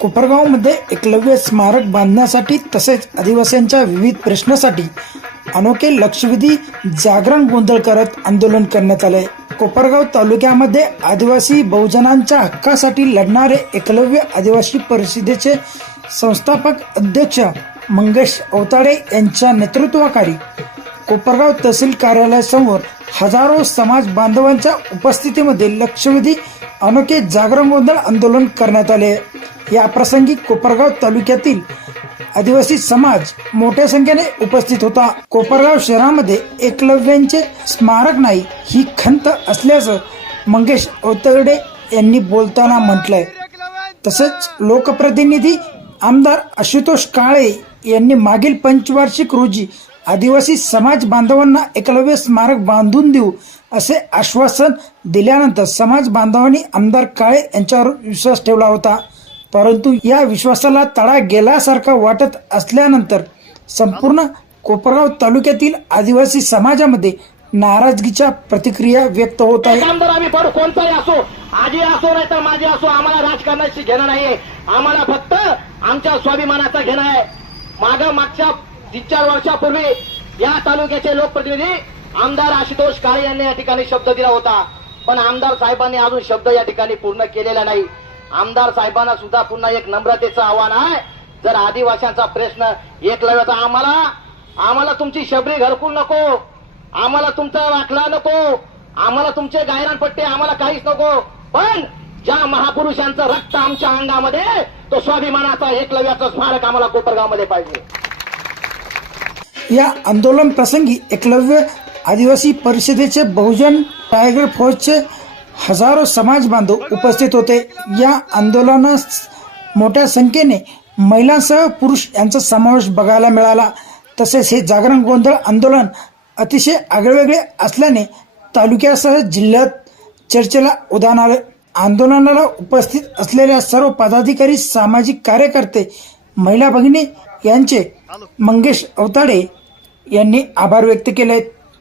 कोपरगावमध्ये एकलव्य स्मारक बांधण्यासाठी तसेच आदिवासींच्या विविध प्रश्नासाठी अनोखे लक्षवेधी जागरण गोंधळ करत आंदोलन करण्यात आले. कोपरगाव तालुक्यामध्ये आदिवासी बहुजनांच्या हक्कासाठी लढणारे एकलव्य आदिवासी परिषदेचे संस्थापक अध्यक्ष मंगेश अवताडे यांच्या नेतृत्वाखाली कोपरगाव तहसील कार्यालयासमोर हजारो समाज बांधवांच्या उपस्थितीमध्ये लक्षवेधी अनोखे जागरण गोंधळ आंदोलन करण्यात आले. या प्रसंगी कोपरगाव तालुक्यातील आदिवासी समाज मोठ्या संख्येने उपस्थित होता. कोपरगाव शहरामध्ये एकलव्यांचे स्मारक नाही ही खंत असल्याचं मंगेश औतगडे यांनी बोलताना म्हटलंय. तसेच लोकप्रतिनिधी आमदार आशुतोष काळे यांनी मागील पंचवार्षिक रोजी आदिवासी समाज बांधवांना एकलव्य स्मारक बांधून देऊ असे आश्वासन दिल्यानंतर समाज बांधवांनी आमदार काळे यांच्यावर विश्वास ठेवला होता. परंतु या विश्वासाला तडा गेल्यासारखा वाटत असल्यानंतर संपूर्ण कोपरगाव तालुक्यातील आदिवासी समाजामध्ये नाराजगीच्या प्रतिक्रिया व्यक्त होत आहे. आम्ही पडू कोणताही असो आजी असो नाही तर माझी असो आम्हाला राजकारणाशी घेणं नाहीये आम्हाला फक्त आमच्या स्वाभिमानाचा घेणं आहे. माग मागच्या तीन चार वर्षापूर्वी या तालुक्याचे लोकप्रतिनिधी आमदार आशुतोष काळे यांनी या ठिकाणी शब्द दिला होता. पण आमदार साहेबांनी अजून शब्द या ठिकाणी पूर्ण केलेला नाही. आमदार साहेबांना सुद्धा पुन्हा एक नम्रतेचं आव्हान आहे. जर आदिवासींचा प्रश्न एकलव्याचा आम्हाला आम्हाला तुमची शबरी घरकून नको. आम्हाला तुमचा वाटला नको. आम्हाला तुमचे गायरानपट्टे आम्हाला काहीच नको. पण ज्या महापुरुषांचं रक्त आमच्या अंगामध्ये तो स्वाभिमानाचा एकलव्याचं स्मारक आम्हाला कोपरगावमध्ये पाहिजे. या आंदोलन प्रसंगी एकलव्य आदिवासी परिषदेचे बहुजन टायगर फौजचे हजारो समाज बांधव उपस्थित होते. या आंदोलनास मोठ्या संख्येने महिलांसह पुरुष यांचा समावेश बघायला मिळाला. तसेच हे जागरण गोंधळ आंदोलन अतिशय आगळेवेगळे असल्याने तालुक्यासह जिल्ह्यात चर्चेला उदाहरण आले. आंदोलनाला उपस्थित असलेल्या सर्व पदाधिकारी सामाजिक कार्यकर्ते महिला भगिनी यांचे मंगेश अवताडे यांनी आभार व्यक्त केले आहेत